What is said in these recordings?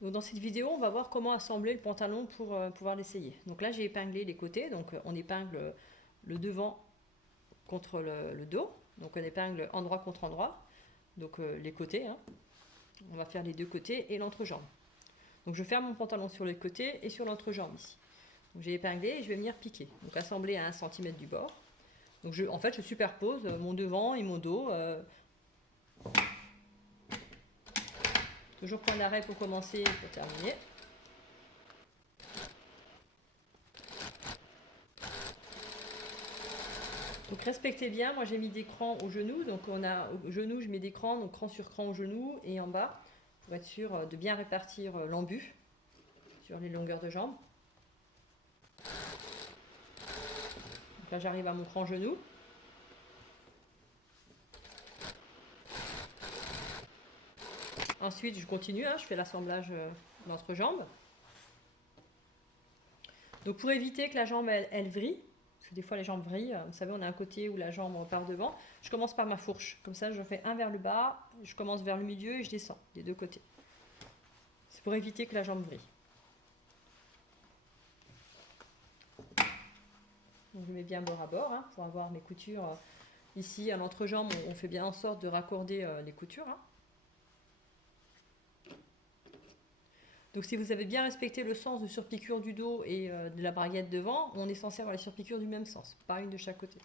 Donc dans cette vidéo, on va voir comment assembler le pantalon pour pouvoir l'essayer. Donc là, j'ai épinglé les côtés. Donc on épingle le devant contre le dos. Donc on épingle endroit contre endroit. Donc les côtés, hein. On va faire les deux côtés et l'entrejambe. Donc je ferme mon pantalon sur les côtés et sur l'entrejambe ici. Donc j'ai épinglé et je vais venir piquer. Donc assembler à 1 cm du bord. Donc en fait, je superpose mon devant et mon dos. Toujours point d'arrêt pour commencer et pour terminer. Donc respectez bien, moi j'ai mis des crans au genou, donc on a au genou je mets des crans, donc cran sur cran au genou et en bas, pour être sûr de bien répartir l'embut sur les longueurs de jambes. Donc là j'arrive à mon cran genou. Ensuite je continue, hein, je fais l'assemblage d'entrejambe. Donc pour éviter que la jambe elle vrille, parce que des fois les jambes vrillent, vous savez on a un côté où la jambe part devant, je commence par ma fourche, comme ça je fais un vers le bas, je commence vers le milieu et je descends des deux côtés. C'est pour éviter que la jambe vrille. Donc je mets bien bord à bord, hein, pour avoir mes coutures. Ici à l'entrejambe on fait bien en sorte de raccorder les coutures. Hein. Donc si vous avez bien respecté le sens de surpiqûre du dos et de la braguette devant, on est censé avoir les surpiqûres du même sens, pas une de chaque côté.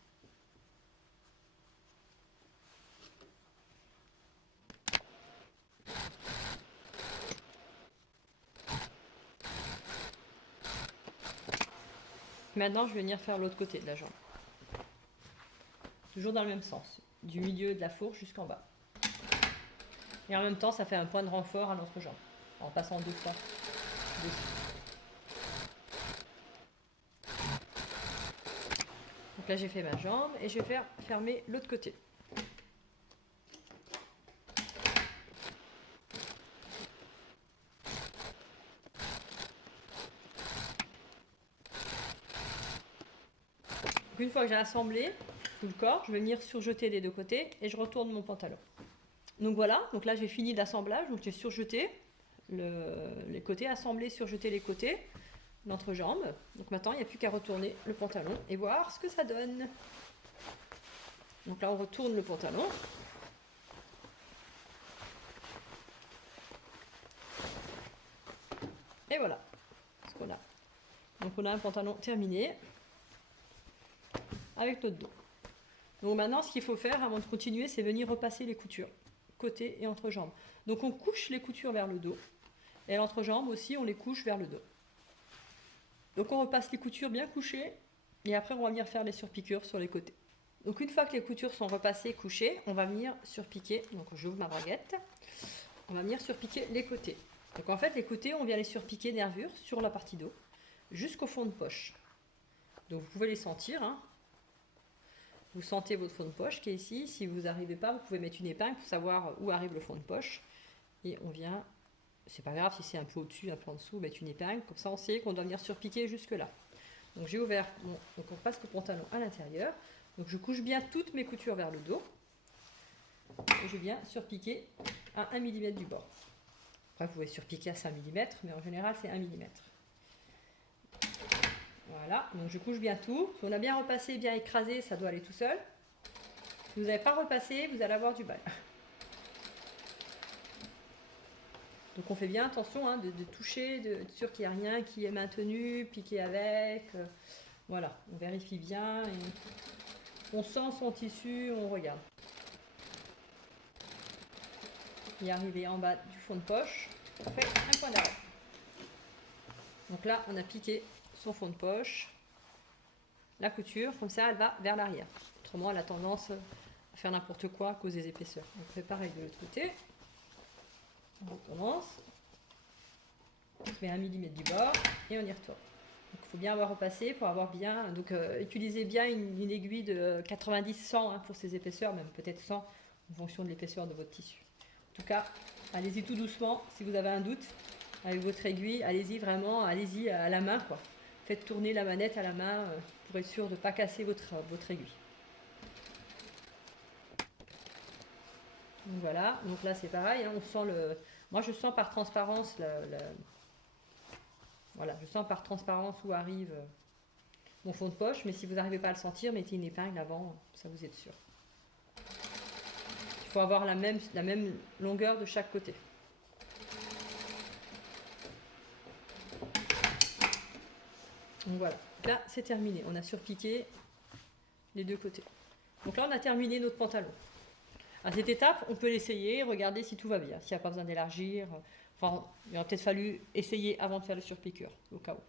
Maintenant je vais venir faire l'autre côté de la jambe. Toujours dans le même sens, du milieu de la fourche jusqu'en bas. Et en même temps ça fait un point de renfort à l'entrejambe, en passant deux fois dessus. Donc là j'ai fait ma jambe et je vais faire fermer l'autre côté. Donc une fois que j'ai assemblé tout le corps, je vais venir surjeter des deux côtés et je retourne mon pantalon. Donc voilà, donc là j'ai fini l'assemblage, donc j'ai surjeté les côtés, assemblé, surjeté les côtés, l'entrejambe. Donc maintenant il n'y a plus qu'à retourner le pantalon et voir ce que ça donne. Donc là on retourne le pantalon. Et voilà ce qu'on a. Donc on a un pantalon terminé avec notre dos. Donc maintenant ce qu'il faut faire avant de continuer, c'est venir repasser les coutures, côté et entrejambe. Donc on couche les coutures vers le dos et l'entrejambe aussi on les couche vers le dos. Donc on repasse les coutures bien couchées et après on va venir faire les surpiqûres sur les côtés. Donc une fois que les coutures sont repassées, couchées, on va venir surpiquer. Donc j'ouvre ma braguette. On va venir surpiquer les côtés. Donc en fait les côtés on vient les surpiquer nervures sur la partie dos jusqu'au fond de poche. Donc vous pouvez les sentir. Hein. Vous sentez votre fond de poche qui est ici. Si vous n'arrivez pas, vous pouvez mettre une épingle pour savoir où arrive le fond de poche. Et on vient, c'est pas grave si c'est un peu au-dessus, un peu en dessous, mettre une épingle. Comme ça on sait qu'on doit venir surpiquer jusque là. Donc j'ai ouvert, donc on passe le pantalon à l'intérieur. Donc je couche bien toutes mes coutures vers le dos. Et je viens surpiquer à 1 mm du bord. Après vous pouvez surpiquer à 5 mm, mais en général c'est 1 mm. Voilà, donc je couche bien tout. Si on a bien repassé, bien écrasé, ça doit aller tout seul. Si vous n'avez pas repassé, vous allez avoir du mal. Donc on fait bien attention hein, de toucher, d'être sûr qu'il n'y a rien qui est maintenu, piqué avec. Voilà, on vérifie bien. Et on sent son tissu, on regarde. Et arrivé en bas du fond de poche, on fait un point d'arrêt. Donc là, on a piqué son fond de poche, la couture, comme ça elle va vers l'arrière. Autrement, elle a tendance à faire n'importe quoi à cause des épaisseurs. On fait pareil de l'autre côté. On recommence. On fait 1 mm du bord et on y retourne. Donc il faut bien avoir repassé pour avoir bien. Donc utilisez bien une aiguille de 90-100 hein, pour ces épaisseurs, même peut-être 100 en fonction de l'épaisseur de votre tissu. En tout cas, allez-y tout doucement. Si vous avez un doute avec votre aiguille, allez-y vraiment, allez-y à la main, quoi. Faites tourner la manette à la main pour être sûr de ne pas casser votre aiguille. Donc voilà, donc là c'est pareil, hein, on sent Moi, je sens par transparence, voilà, je sens par transparence où arrive mon fond de poche, mais si vous n'arrivez pas à le sentir, mettez une épingle avant, ça vous êtes sûr. Il faut avoir la même longueur de chaque côté. Donc voilà, là c'est terminé, on a surpiqué les deux côtés. Donc là on a terminé notre pantalon. À cette étape, on peut l'essayer, regarder si tout va bien, s'il n'y a pas besoin d'élargir. Enfin, il aurait peut-être fallu essayer avant de faire le surpiqûre, au cas où.